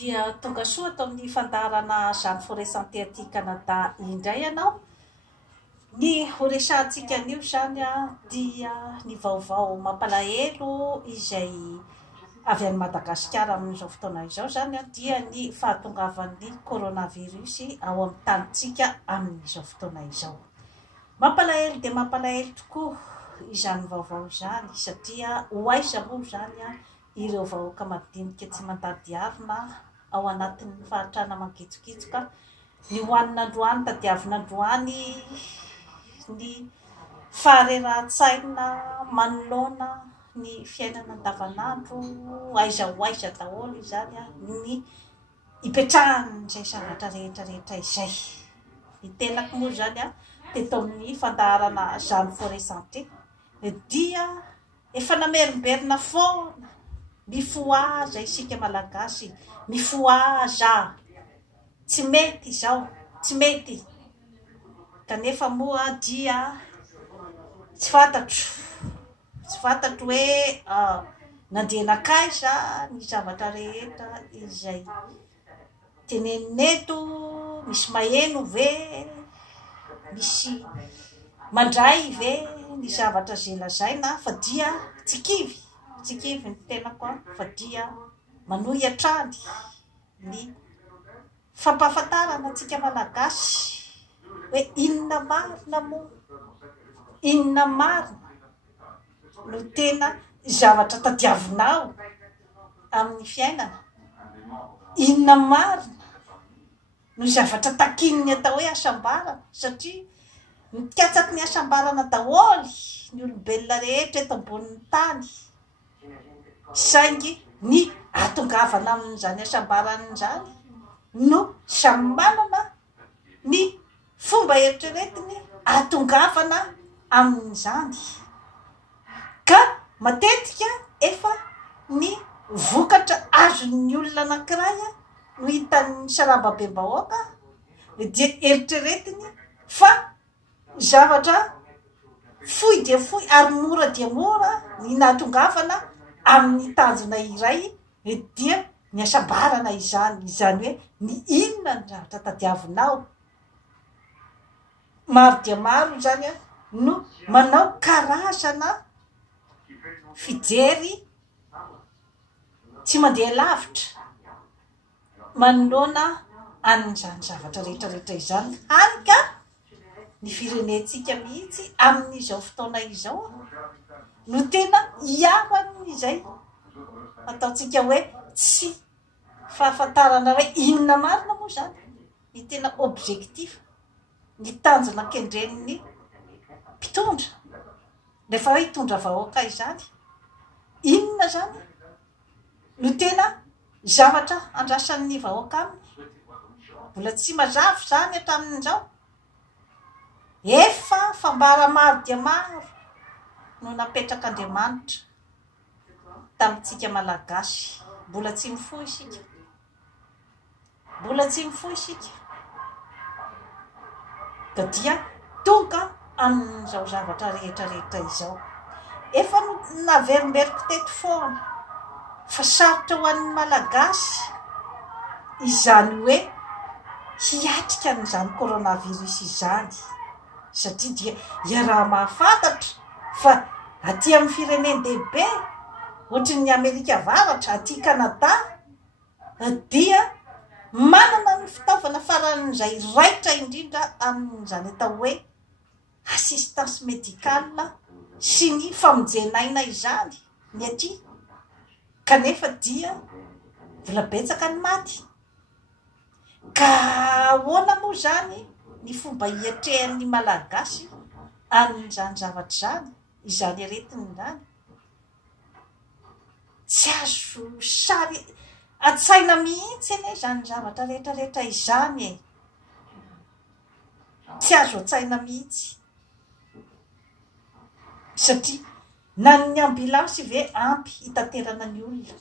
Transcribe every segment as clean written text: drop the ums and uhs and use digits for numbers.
dia tonga soa tao amin'ny fandarana Jeanne Forest Santé aty Canada indray ianao. Ny horesantsika anio zany dia ny vaovao mampalahelo izay avy any Madagasikara amin'izao fotoana izao zany dia ny fahatongavan'ny coronavirus ao amin'ny tanitsika amin'izao fotoana izao. Mampalahelo dia mampalahelo tokoa izany vaovao izany satria hoaiza moa zany ireo vahoaka madinika tsy mandady arina ao anatin'ny fahatrana mangitsokitsoka ny hoanina androany tadiavina androany ny faharerahan-tsaina manoloana ny fiainana andavanandro aiza ho aiza daholo izany ny ipetrahan'izay zavatra rehetrarehetra izay. Ny tenako moa zany teto amin'ny fandaharana Jeanne Forest Santé dia efa namerimberina foana mifoaza isika malagasy, mifoaza tsy mety izao, tsy mety kanefa moa dia tsy fantatro hoe nandehanakaiza ny zavatra rehetra izay teneneto, misy maheno ve, misy mandray ve ny zavatra zay lazaina fa dia tsikivy ny tenako fa dia manohy hatrany ny fampahafantarana antsika malagasy hoe inona marina moa, inona marina no tena zavatra tadiavinao amin'ny fiainana, inona marina no zavatra takininy atao hoe asambarana satria mikatsaky ny asambarana daholy ny olombelona rehetra eto ambonin'ny tany saingy ny atongavana amin'izany asambarana izany no samy manana ny fomba eritreretiny atongavana amin'izany ka matetika efa ny vokatra azon'ny olona anankiray no hitan'ny sarambabem-bahoaka dia eritreretiny fa zavatra fohy dia fohy ary mora dia mora ny natongavana amin'ny tanjona iray dia ny asambarana izany hoe ny inona ny zavatra tadiavinao. Maro dia maro zany no manao karazana fijery tsy mandeha lavitra manoloana an'izany zavatra rehetrarehetra izany hany ka ny firenentsika mihitsy amin'izao fotoana izao no tena hiaran'izay ataontsika hoe tsy fahafantarana hoe inona marina moa zany ny tena objectif ny tanjona kendren'ny mpitondra rehefa hoe hitondra vahoaka izany inona zany no tena zavatra andrasan'ny vahoaka aminy mbola tsy mazava zany hatramin'izao efa fambara maro dia maro no napetraka Andriamanitra tamintsika malagasy mbola tsy mifoy isika ka dia tonga amin'izao zavatra rehetrarehetra izao efa naverimberiko teto foana fa sarotra ho an'ny malagasy izany hoe hiatrika an'izany coronavirus izany satria dia iaraha mahafantatra fa aty amin'ny fireneny dehibe ohatry ny Amerika Avaratra aty Canada dia manana ny fitaovana faran'izay raitra indrindra amin'izany atao hoe assistance médicale sy ny famonjenaina izany ny aty kanefa dia vola betsaka ny maty ka ahoana moa zany ny fomba hiatrehan'ny malagasy amin'izany zavatra zany izany aretiny zany tsy azo sary atsaina mihitsy ane zany zavatra rehetrarehetra izany tsy azo atsaina mihitsy satria na ny ambulansy ve ampy hitaterana ny olona,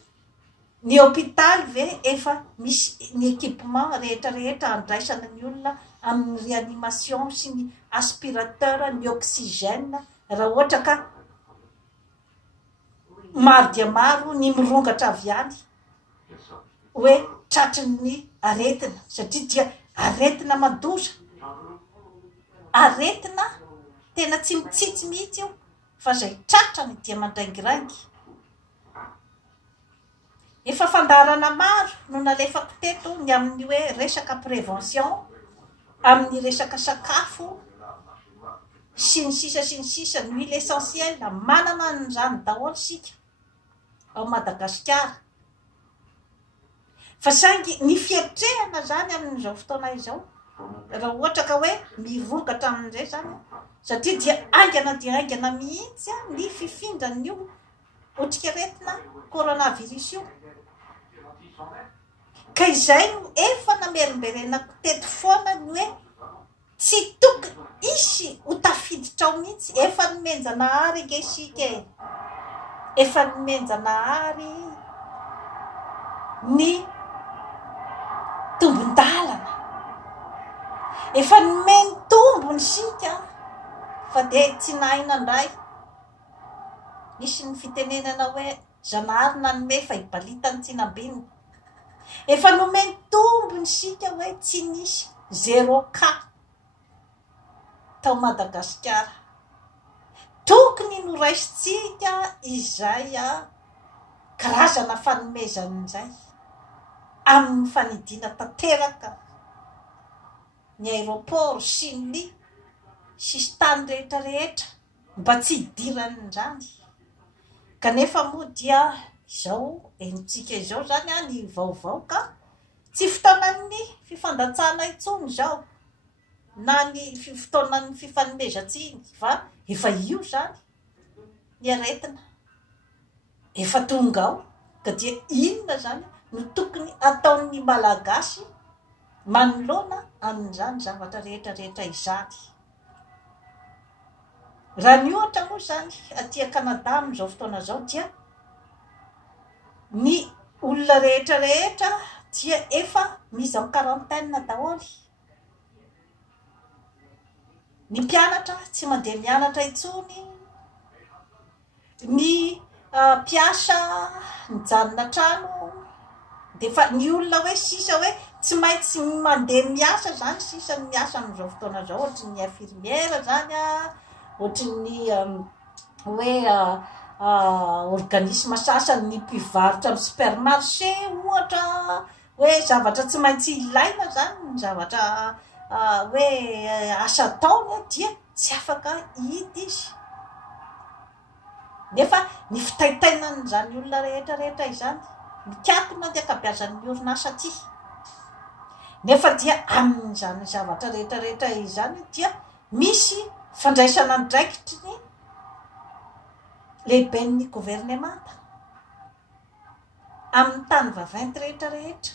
ny hôpitaly ve efa misy ny équipement rehetrarehetra andraisana ny olona amin'ny réanimation sy ny aspirateur, ny oxygène raha ohatra ka maro dia maro ny mirongatra avy any hoe tratrin'ny aretina satria dia aretina madoza aretina tena tsy mitsitsy mihitsy io fa zay tratrany dia mandraingirangy efa fandarana maro no nalefako teto ny amin'ny hoe resaka prévention amin'ny resaka sakafo sy ny sisa ny huile essentielle manana nyzany daholo sika ao Madagasikara fa saingy ny fieritreana zany amin'izao fotoana izao raha ohatra ka hoe mivokatra amin'izay zany satria dia aingana mihitsy ny fifindran'io otrikaretina coronavirus io ka izay no efa namerimberenako teto foana ny hoe tsy tokony isy ho tafiditra ao mihitsy efa nomenjanahary ngesika efa nomenjanahary ny tombon-dalana efa nomeny tombony sika fa de tsy nahinandray misy ny fitenenana hoe zanahary nanome fa ibalitany tsinambiny efa nomeny tombony sika hoe tsy nisy 0 cas tao Madagasikara tokony no raisitsika izay karazana fanomezan'izay amin'ny fanidina tanteraka ny aéroport sy ny sisy tany rehetrarehetra mba tsy hidiran'izany kanefa moa dia izao enitsika izao zany ny vaovao ka tsy fotoanan'ny fifandatsana itsony zao na ny fotoanan'ny fifanomezantsiny fa efa io zany ny aretina efa tonga ao ka dia inona zany no tokony ataon'ny malagasy manoloana amin'izany zavatra rehetrarehetra izany raha ny ohatra moa zany aty Kanada amin'izao fotoana zao dia ny olona rehetrarehetra dia efa mise en quarantaine daholy ny mpianatra tsy mandeha mianatra itsony ny mpiasa mijanona trano defa ny olona hoe sisa hoe tsy maintsy mandeha miasa zany sisa ny miasa amin'izao fotoana zao ohatra ny infirmière zany ohatra ny hoe organisme sasany ny mpivarotra amin'ny supermarché ohatra hoe zavatra tsy maintsy ilaina zany ny zavatra hoe asa taony dia tsy afaka hita izy nefa ny fitaitainany zany olona rehetrarehetra izany mikatona dia akabeazan'ny orinasa aty nefa dia amin'izany zavatra rehetrarehetra izany dia misy fandraisana ndraikitry ny lehiben'ny gouvernemanta amin'ny tany vaventy rehetrarehetra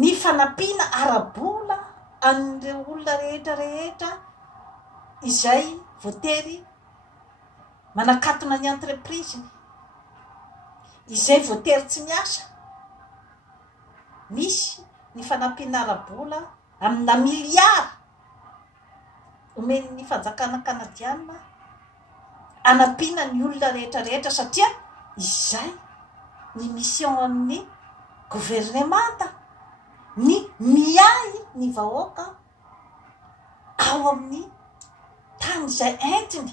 ny fanampiana arabola amin'ireo olona rehetrarehetra izay voatery manakatona ny entreprise izay voatery tsy miasa misy ny fanampiana arabola amina miliara omen'ny fanjakana kanadiana anampiana ny olona rehetrarehetra satria izay ny mission amin'ny gouvernemanta ny miay ny vahoaka ao amin'ny tany izay entiny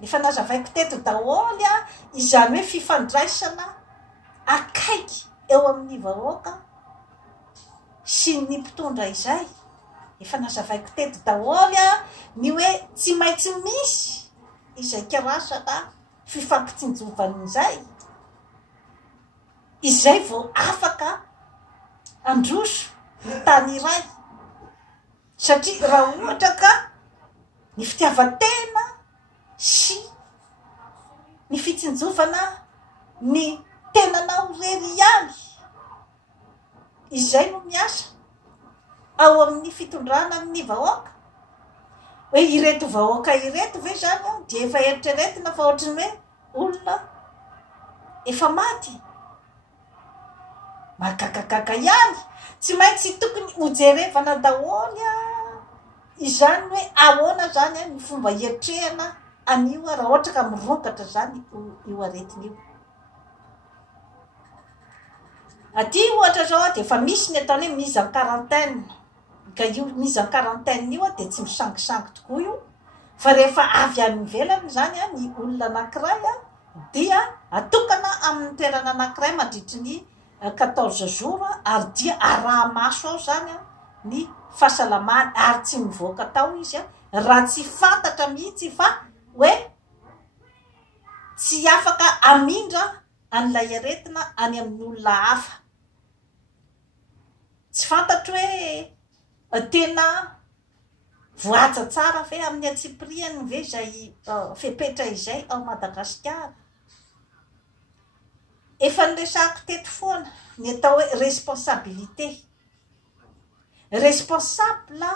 efa nazavaiko teto daholy izany hoe fifandraisana akaiky eo amin'ny vahoaka sy ny mpitondra izay efa nazavaiko teto daholy ny hoe tsy maintsy misy izay karazana fifampitsinjovan'izay izay vao afaka androso ny tany iray satria raha ohatra ka ny fitiavatena sy ny fitsinjovana ny tenanao rery ihany izay no miasa ao amin'ny fitondrana ny vahoaka hoe ireto vahoaka ireto ve zany dia efa eritreretina fa ohatrany hoe olona efa maty magagagaga ihany tsy maintsy tokony hojerevana daholy izany hoe ahoana zany ny fomba hietrehana anio raha ohatra ka mirokatra zany io aretina io aty ohatra zao de efa misy ny ataony hoe mise en quarantaine ka io mise en quarantaine io de tsy misangisangy tokoa io fa rehefa avy any ivelany zany a ny olona anankiray a dia atokana amin'ny toerana anankiray mandritry ny 14 jours ary dia araha-maso ao zany a ny fahasalamany ary tsy mivoaka tao izy a raha tsy fantatra mihitsy fa hoe tsy afaka amindra an'ilay aretina any amin'ny olona hafa tsy fantatro hoe tena voaja tsara ve amin'ny atsipriany ve zay fepetra izay ao Madagasikara efa niresako teto foana ny atao hoe responsabilité responsable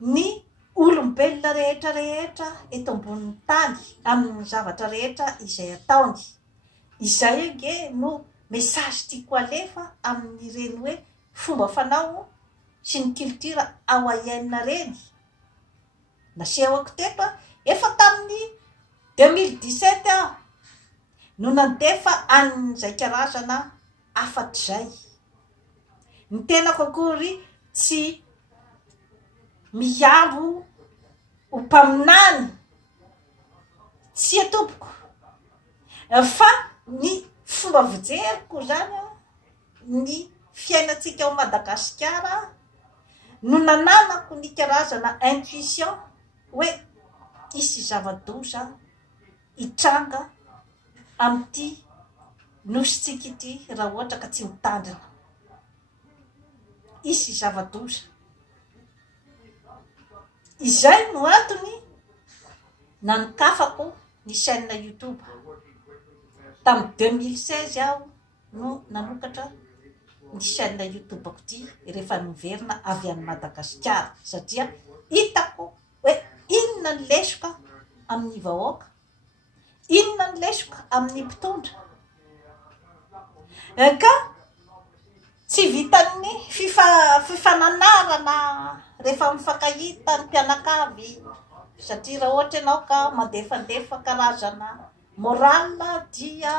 ny olombelona rehetra eto ambonin'ny tany amin'ny zavatra rehetra izay ataony izay ege no message tiako alefa amin'ireny hoe fomba fanao sy ny culture hawaïenne reny nasehako teto efa tamin'ny 2017 aho no nandefa an'izay karazana afatrizay ny tenako akory tsy miambo ho mpaminany tsy atompoko fa ny fomba vojeriko zany ny fiainatsika ao Madagasikara no nananako ny karazana intuition hoe isy zava-doza hitranga amin'ity nositsika ity raha ohatra ka tsy mitandrina isy zava-doza izay no antony nanikafako ny chaîne YouTube tamin'ny 2016 aho no nanokatra ny chaîne YouTube ako ty rehefa niverina avy any Madagasikara satria hitako hoe inona ny lesoka amin'ny vahoaka inona ny lesoka amin'ny mpitondra ka tsy vitan'ny fifananarana rehefa mifankahita ny mpianakavy satria raha ohatra ianao ka mandefandefa karazana morale dia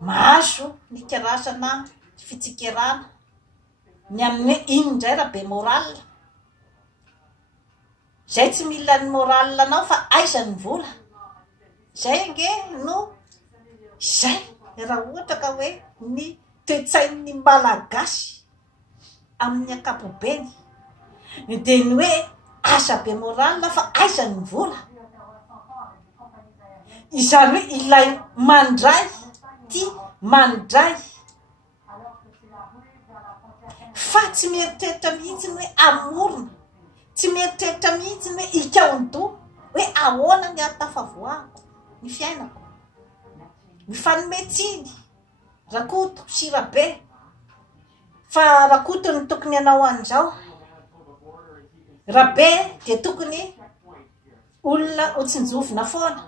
mahazo ny karazana fitsikerana ny amin'ny indray raha be morale zay tsy mila ny morale anao fa aizany vola zay nge no zay raha ohatra ka hoe ny toe-tsain'ny malagasy amin'ny ankapobeny de ny hoe asa be morale fa aizany vola izany hoe ilay mandray ty mandray fa tsy mieritreritra mihitsy hoe amorona tsy mieritreritra mihitsy hoe ikaondo hoe ahoana ny atafavoako ny fiainako ny fanometsiny rakoto sirabe fa rakoto ny tokony anao an'izao rabe de tokony olona otsinjovina foana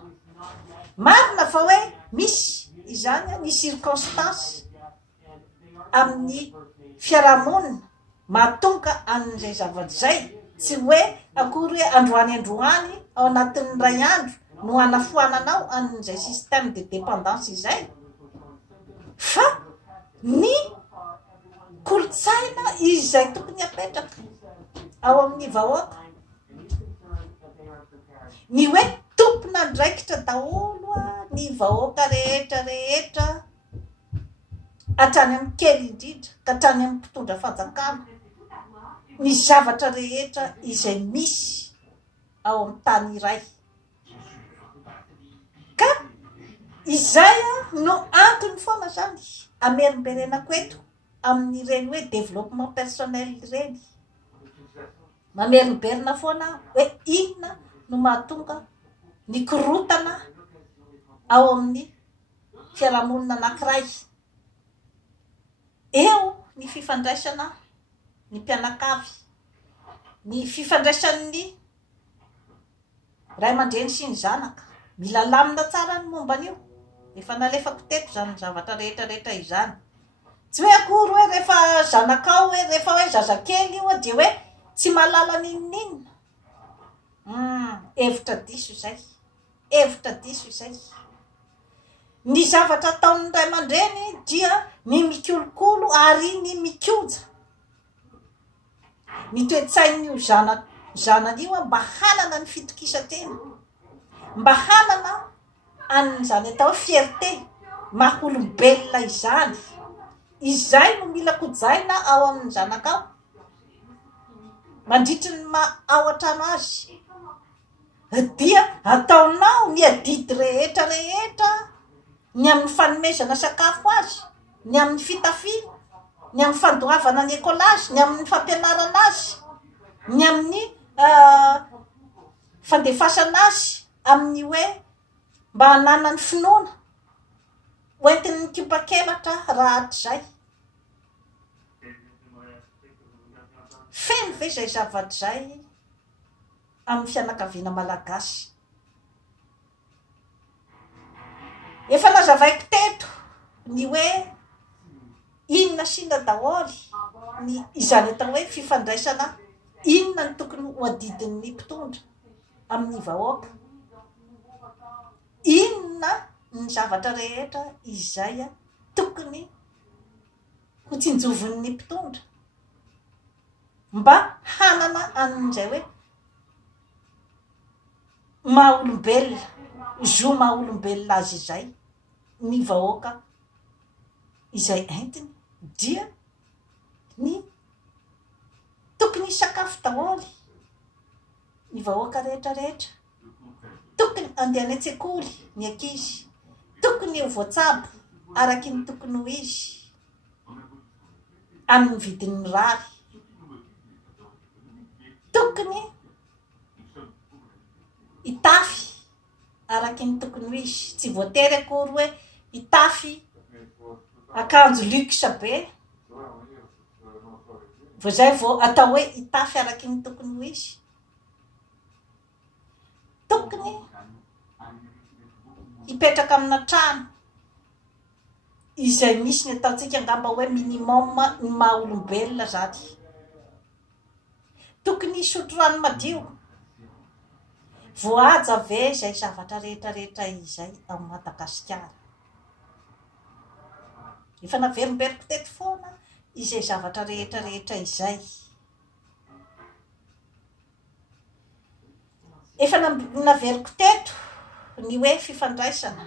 marina fa hoe misy izany ny circonstance amin'ny fiarahamonina mahatonga an'izay zavatra tsy hoe akory hoe androany ao anatin'ny ray andro no anafoananao an'izay système de dépendance izay fa ny kolotsaina izay tokony apetraka ao amin'ny vahoaka ny hoe tompona ndraikitra daholo ny vahoaka rehetra hatrany amin'ny kely indrindra ka hatrany amin'ny mpitondra fanjakana ny zavatra rehetra izay misy ao amin'ny tany iray ka izay no antony foana zany amerimberenako eto amin'ireny hoe développement personnel ireny mamerimberina foana hoe inona no mahatonga ny korotana ao amin'ny fiarahamonina anankiray eo ny fifandraisana ny mpianakavy ny fifandraisan'ny ray aman-dreny sy ny zanaka mila lamina tsara ny momba an'io efa nalefako teto zany zavatra rehetra izany tsy hoe akory hoe rehefa zanakao hoe rehefa hoe zazakely io de hoe tsy malala ninninna hevitra diso izay ny zavatra ataon'ny ray aman-dreny dia ny mikolokolo ary ny mikoja ny toe-tsain'io zanan'io mba hanana ny fitokisantena, mba hanana an'izany atao fierté maha-olombelona izany. Izay no mila kojaina ao amin'ny zanakao mandritry ny ao an-trano azy, dia ataonao ny adidy rehetra rehetra, ny amin'ny fanomezana sakafo azy, ny amin'ny fitafiana, ny amin'ny fandoavana ny ekolazy, ny amin'ny fampianarana azy, ny amin'ny fandefasana azy, amin'ny hoe mba hanana ny finoana hoentin'ny kipa-kelatra rahatrizay. Feno ve zay zavatra zay amin'ny fianakaviana malagasy? Efa nazavaiko teto ny hoe inona sina daholy ny izany atao hoe fifandraisana, inona ny tokony ho adidin'ny mpitondra amin'ny vahoaka, inona ny zavatra rehetra izay tokony ho tsinjovin'ny mpitondra mba hanana an'izay hoe maha-olombelona, zo maha-olombelona azy izay ny vahoaka izay entiny, dia ny tokony sakafo daholy ny vahoaka rehetra rehetra, tokony andeha any an-tsekoly ny ankizy, tokony ho voatsabo araky ny tokony ho izy amin'ny vidiny rary, tokony hitafy araky ny tokony ho izy. Tsy voatery akory hoe hitafy akanjo luxe be, vo zay vo atao hoe hitafy araky ny tokony ho izy. Tokony hipetraka amina trano izay misy ny ataontsika angamba hoe minimum ny maha-olombelona zany. Tokony hisotro rano madio. Voaja ve zay zavatra rehetra rehetra izay amin'ny Madagasikara? Efa naverimberiko teto foana izay zavatra rehetra rehetra izay. Efa naveriko teto ny hoe fifandraisana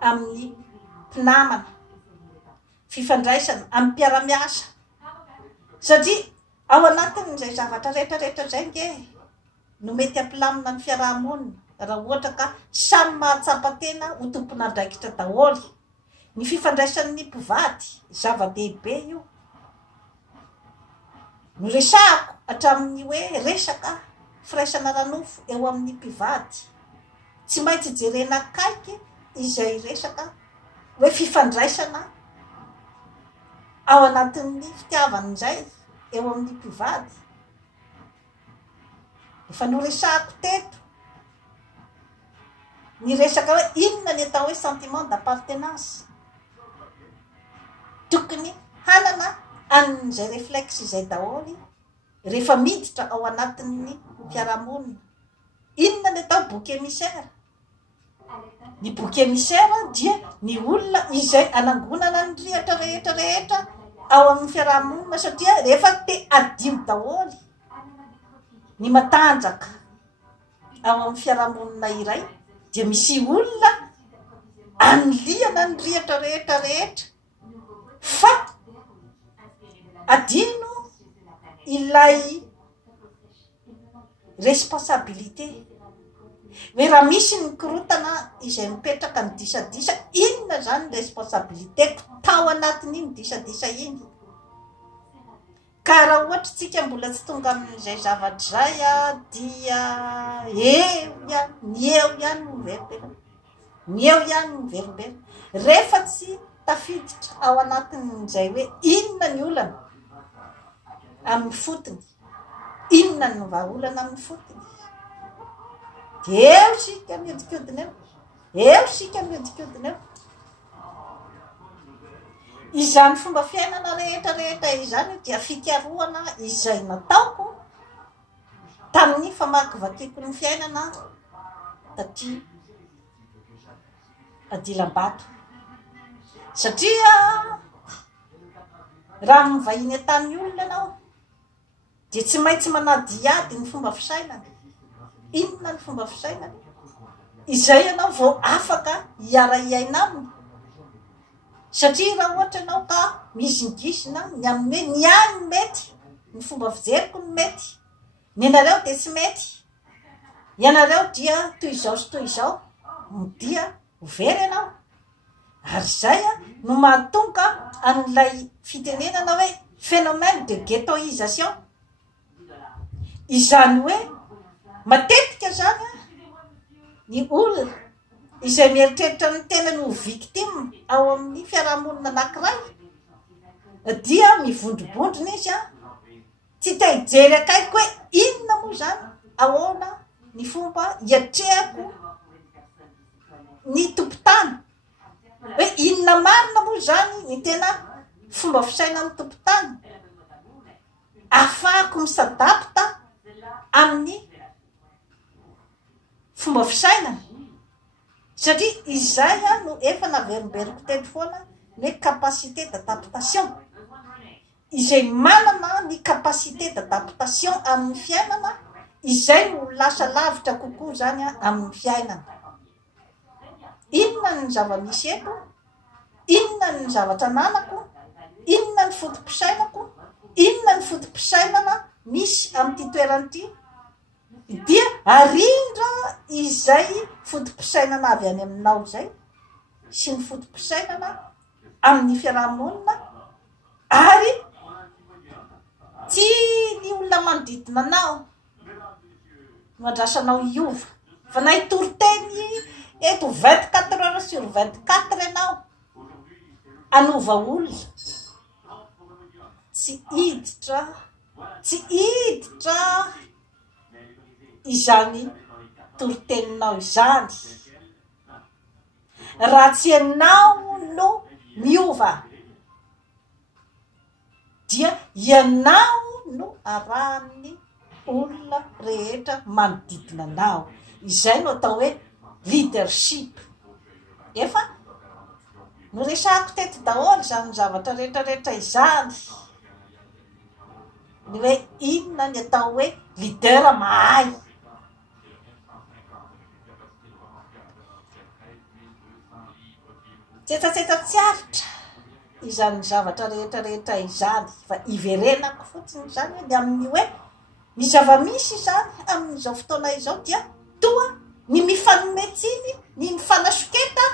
amin'ny mpinamana, fifandraisana amin'ny mpiara-miasa, satria ao anatin'izay zavatra rehetra rehetra zay nge no mety ampilamina ny fiarahamonina raha ohatra ka samy mahatsapa-tena ho tompon'andraikitra daholy. Ny fifandraisan'ny mpivady zava-dehibe io. No resahako hatramin'ny hoe resaka firaisana ranofo eo amin'ny mpivady, tsy maintsy jerena akaiky izay resaka hoe fifandraisana ao anatin'ny fitiavana izay eo amin'ny mpivady. Efa noresahako teto ny resaka hoe inona ny atao hoe sentiment d'appartenance. Tokony hanana an'izay réflexe izay daholy rehefa miditra ao anatin'ny fiarahamonina. Inona ny atao bouc émissaire? Ny bouc émissaire dia ny olona izay anangonana ny rihatra rehetra rehetra ao amin'ny fiarahamonina, satria rehefa te adio daholy ny matanjaka ao amin'ny fiarahamonina iray dia misy olona aniliana ny rihatra rehetra rehetra, fa adino ilay responsabilité. Hoe raha misy ny korotana izay mipetraka ny disadisa, inona zany ny responsabilité tao anatin'iny disadisa iny? Ka raha ohatra tsika mbola tsy tonga amin'izay zavatra zay dia ny eo ihany no verimbelona, ny eo ihany no verimbelona. Rehefa tsy tafiditra ao anatin'izay hoe inona ny olana amin'ny fotony, inona ny vahaolana amin'ny fotony, dia eo sika miodikodina eo sika miodikodina eo. Izany fomba fiainana rehetra rehetra izany dia fikarohana izay nataoko tamin'ny famakivakiako ny fiainana taty. adilam-bato satria raha mivahiny an-tany olona anao dia tsy maintsy manadiady ny fomba fisainana. Inona ny fomba fisainana izay ianao vao afaka hiara-iaina aminy, satria raha ohatra ianao ka mizingizina ny amin'ny hoe ny any mety, ny fomba fijeriko ny mety, ny anareo dia tsy mety, ianareo dia toy izao sy toy izao, dia very ianao. Ary zay no mahatonga an'ilay fitenenana hoe phénomène de ghettoisation. Izany hoe matetika zany ny olona izay mieritreritra ny tena no victime ao amin'ny fiarahamonina anankiray dia mivondrobondrona izy tsy te hijery akaiko hoe inona moa zany ahoana ny fomba hiatrehako ny tompon-tany, hoe inona marina moa zany ny tena fomba fisaina amin'ny tompon-tany ahafahako misadapta amin'ny fomba fisainana. Satria izay no efa naverimberiko teny foana ny hoe capacité d'adaptation, izay manana ny capacité d'adaptation amin'ny fiainana izay no lasa lavitra kokoa zany amin'ny fiainana. Inona ny zava-misy eto, inona ny zavatra ananako, inona ny fotom-pisainako, inona ny fotom-pisainana misy amin'ity toeranyity, dia arindra izay fotom-pisainana avy any aminao zay sy ny fotom-pisainana amin'ny fiarahamonina, ary tsy ny olona manodidina anao mandrasanao iova fa na hitory-teny eto 24 heures sur 24 ianao anova olona, tsy hiditra izany tory-teninao izany. Raha tsy ianao no miova dia ianao no arahan'ny olona rehetra manodidina anao. Izay no atao hoe leadership. Efa no resako teto daholo zany zavatra rehetrarehetra izany, ny hoe inona ny atao hoe leader mahay. Tsetsatsetsatsyaritra izany zavatra rehetrarehetra izany, fa iverenako fotsiny zany hoe ny amin'ny hoe ny zava-misy zany amin'izao fotoana izao dia toa ny mifanometsiny, ny mifanasoketa,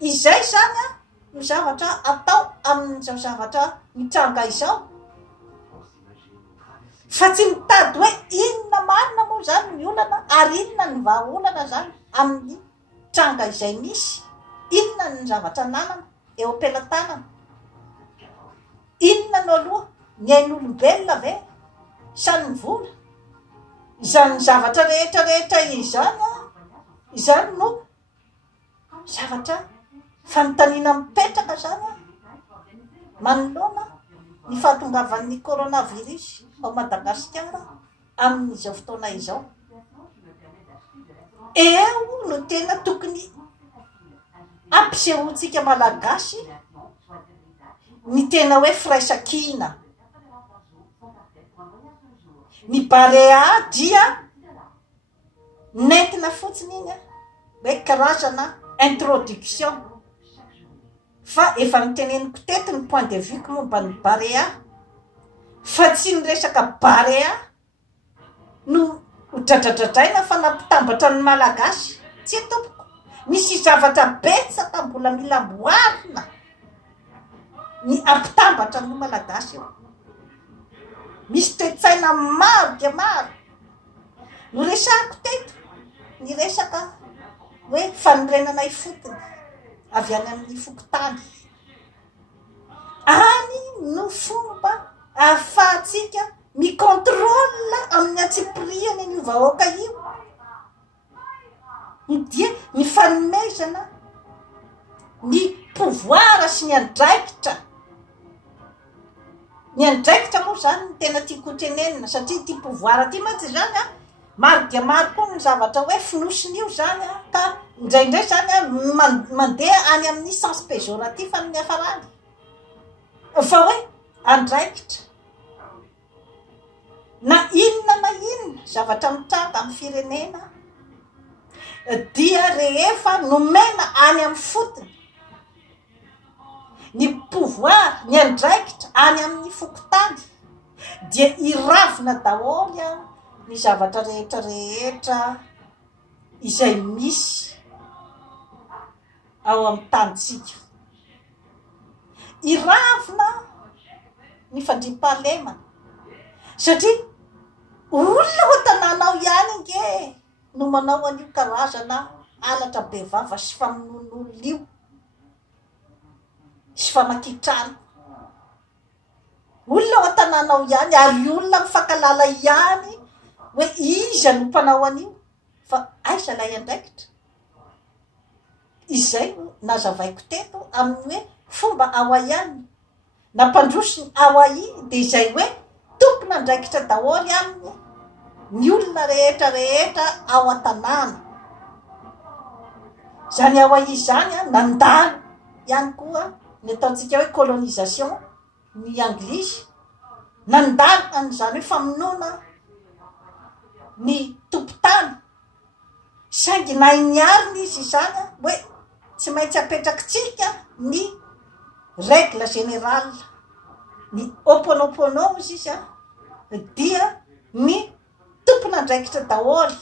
izay zany ny zavatra atao amin'izao zavatra mitranga izao. Fa tsy mitady hoe inona marina moa zany ny olana ary inona ny vahaolana zany amin'ny tranga izay misy, inona ny zavatra ananana eo am-pelantanana, inona no aloha ny ain'olombelona ve sa ny vola. Izany zavatra rehetrarehetra izany no zavatra fanontaniana mipetraka zany manoloana ny fahatongavan'ny coronavirus ao Madagasikara amin'izao fotoana izao. Eo no tena tokony ampisehoantsika malagasy ny tena hoe firaisan-kina. Ny barea dia nentina fotsiny iny hoe karazana introduction, fa efa niteneniko teto ny point de vue momba ny barea, fa tsy ny resaka barea no hodradradradraina fa nampitambatra ny malagasy. Tsy atompoko, misy zavatra betsaka mbola mila amboarina ny ampitambatra ny malagasy eo. Misy toe-tsaina maro dia maro no resako teto, ny resaka hoe fanorenana ifotony avy any amin'ny fokotany. Any no fomba ahafahantsika mikontrôla amin'ny atsipiriany ny vahoaka io, dia ny fanomezana ny pouvoir sy ny andraikitra. Ny andraikitra moa zany ny tena tiako tenenina, satria ty pouvoir ty mantsy zany maro dia maro koa ny zavatra hoe finosin'io zany a ka indraindray zany a mandeha any amin'ny sens péjoratif amin'ny hafarany fa hoe andraikitra na inona zavatra mitranga amin'ny firenena dia rehefa nomena any amin'ny fotony ny pouvoir ny andraikitra any amin'ny fokotany dia iravina daholy a ny zavatra rehetra izay misy ao amin'ny tanitsika iravina ny fandriam-pahalemana satria olona ho tanànao ihany inge no manao an'io karazana alatra bevava sy famonon'olona io sy famakitrana olona ho tanànao ihany ary olona mifankalala ihany hoe iza no mpanao an'io fa aiza lay andraikitra izay nazavaiko teto amin'ny hoe fomba aoaiany nampandrosiny aoai dia izay hoe tompona andraikitra daholy aminy ny olona rehetra ao an-tanàna zany aoai zany a nandalo ihany koa ny ataontsika hoe colonisation ny anglisy nandalo an'izany hoe famonoana ny tompotany saingy nainiariny izy zany a hoe tsy maintsy apetrakitsika ny règle générale ny oponopono izy izy a dia ny tompona andraikitra daholy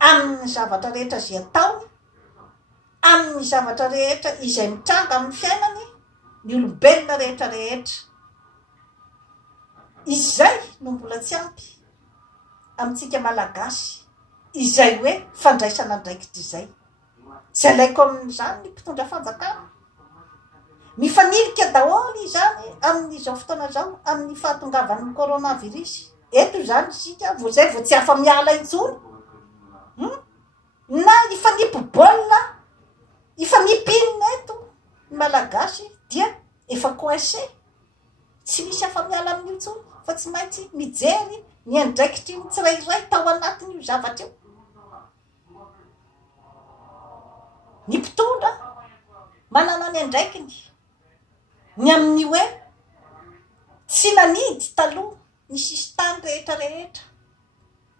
amin'ny zavatra rehetra zay ataony amin'ny zavatra rehetra izay mitranga amin'ny fiainany ny olombelona rehetra izay no mbola tsy ampy amintsika malagasy izay hoe fandraisana andraikitra izay tsy alaiko amin'izany ny mpitondra fanjakana mifanilika daholy zany amin'izao fotoana zao amin'ny fahatongavan'ny coronavirus eto zany sika zay vo tsy afa miala intsony na ifanipobolina ifanipinina eto ny malagasy dia efa coincé tsy misy afa miala amin'ny intsony fa tsy maintsy mijery ny andraikitry ny tsirairay tao anatiny io zavatra io ny mpitondra manana ny andraikiny ny amin'ny hoe tsy nanidy taloha ny sistany rehetra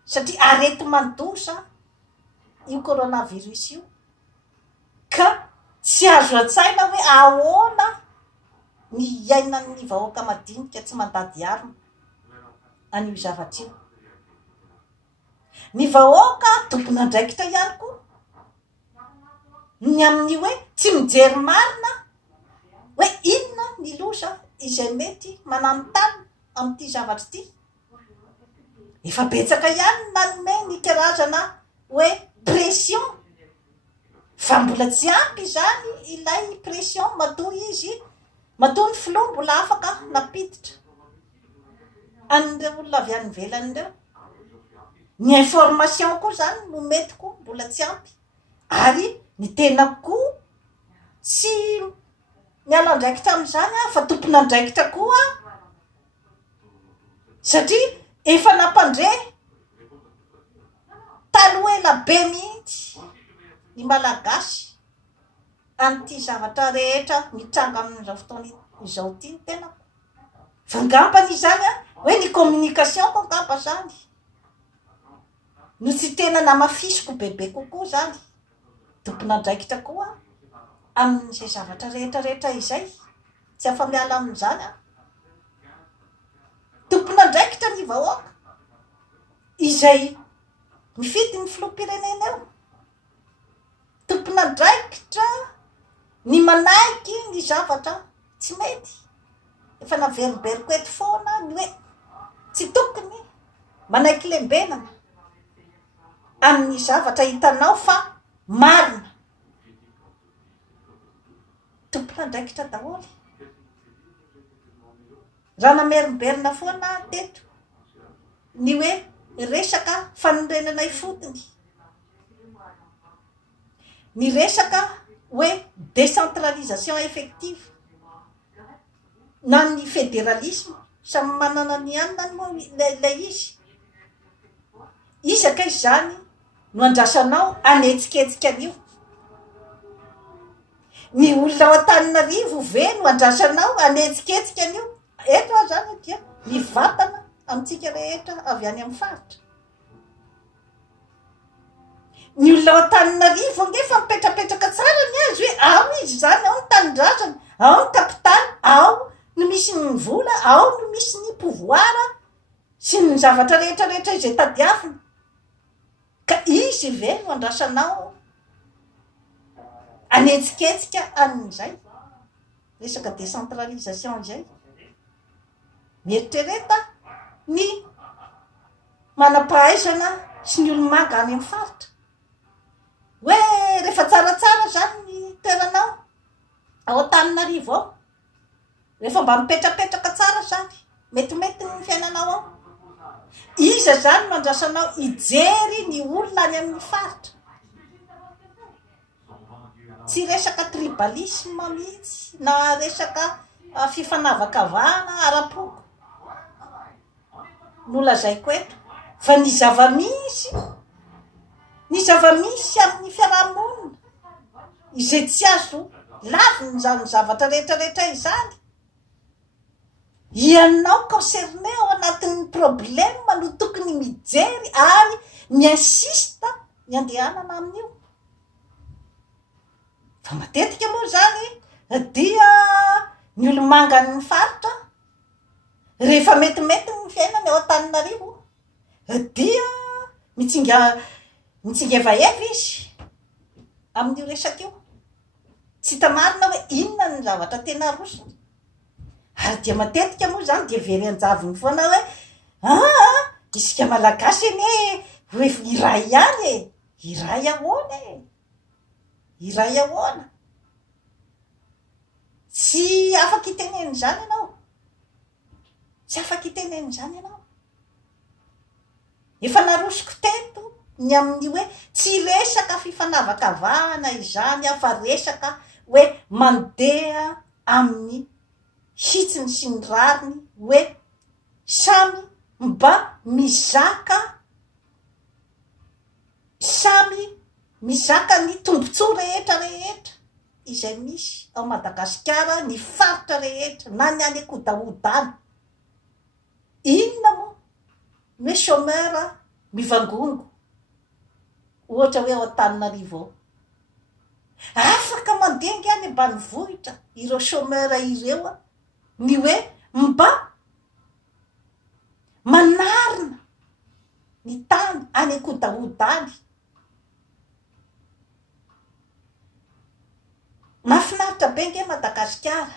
satria arety mandosa io coronavirus io ka tsy azo an-tsaina hoe ahoana ny iainan'ny vahoaka madinika tsy mandady arina an'io zavatra io ny vahoaka tompona andraikitra ihany koa ny amin'ny hoe tsy mijery marina hoe inona ny loza izay mety mananontany amin'ity zavatra ity efa betsaka ihany nanome ny karazana hoe pression fa mbola tsy ampy zany ilay pression matoa izy matoa ny filoha mbola afaka napiditra an'ireo olona avy any velany ireo ny information koa zany no mety koa mbola tsy ampy ary ny tena koa tsy miala andraikitra amin'izany a fa tompona andraikitra koa satria efa nampandre taloha ela be mihitsy ny malagasy an'ity zavatra rehetra mitranga amin'izao fotoana izao ty ny tena fangampany zany a hoe ny communication ko ngamba zany no tsy tena namafisiko bebe kokoa zany tompona andraikitra koa amin'izay zavatra rehetra izay tsy afa miala amin'izany a tompona andraikitra ny vahoaka izay mifidy ny filoham-pirenena eo tompona andraikitra ny manaiky ny zavatra tsy mety efa naveriberiko eto foana ny hoe tsy tokony manaiky lembenana amin'ny zavatra hitanao fa marina tompona andraikitra daholy raha namerimberina foana teto ny hoe resaka fanorenanay fotony ny resaka hoe décentralisation effective na ny fédéralisme samy manana ny anina moa ilay izy isaka izy zany no andrasanao anetsiketsika an'io. Ny olona ao Antananarivo ve no andrasanao anetsiketsika an'io. Eto aho zany dia mivatana amintsika rehetra avy any amin'ny faritra. Ny olona ao Antananarivo ngefa mipetrapetraka tsara ny azy hoe ao izy zany, ao ny tanindrasany, ao ny kapitaly, ao no misy ny vola, ao no misy ny pouvoir sy ny zavatra rehetrarehetra izay tadiavina. Ka izy ve no andrasanao anetsiketsika an'izay resaka décentralisation izay. Mieritrereta ny manam-pahaizana sy ny olomanga any amin'ny faritra hoe rehefa tsaratsara zany ny toeranao ao Antananarivo ao, rehefa mba mipetrapetraka tsara zany, metimety ny fiainanao ao, iza zany no andrasanao ijery ny olona any amin'ny faritra. Tsy resaka tribalisme mihitsy na resaka fifanavakavahana ara-poko no lazaiko eto, fa ny zava-misy amin'ny fiarahamonina izay tsy azo laviny zany zavatra rehetrarehetra izany, ianao concerné ao anatin'ny problème no tokony mijery ary miassista ny andehanana amin'io. Fa matetika moa zany dia ny olomanga ny faritra rehefa metimety ny fiainany ao Antananarivo dia mitsingevaeva izy amin'io resaka io, tsy tamarina hoe inona ny zavatra tena rosiny. Ary dia matetika moa zany dia very anjaviny foana hoe isika malagasy eny hoe iray ihany iray ahoana, tsy afaka iteneny zany ianao, efa narosiko teto ny amin'ny hoe tsy resaka fifanavakavahana izany fa resaka hoe mandeha amin'ny hitsiny sy ny rariny, hoe samy mba mizaka ny tombontsoa rehetrarehetra izay misy ao Madagasikara, ny faritra rehetra na ny any Kodaodany. Inona moa hoe chômeur mivangongo ohatra hoe ao Antananarivo ao, afaka mandenga any ambanivohitra ireo chômeur ireo ny hoe mba manarina ny tany any Kodaodany. Mahafinaritra be nge Madagasikara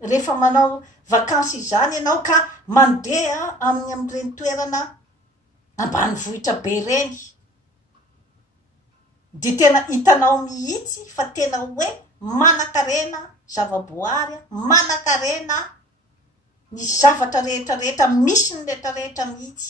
rehefa manao vakansy izany ianao ka mandeha amin'ireny toerana ambanivohitra be reny, de tena hitanao mihitsy fa tena hoe manan-karena zavaboary, manan-karena ny zavatra rehetrarehetra misy ny rehetrarehetra mihitsy.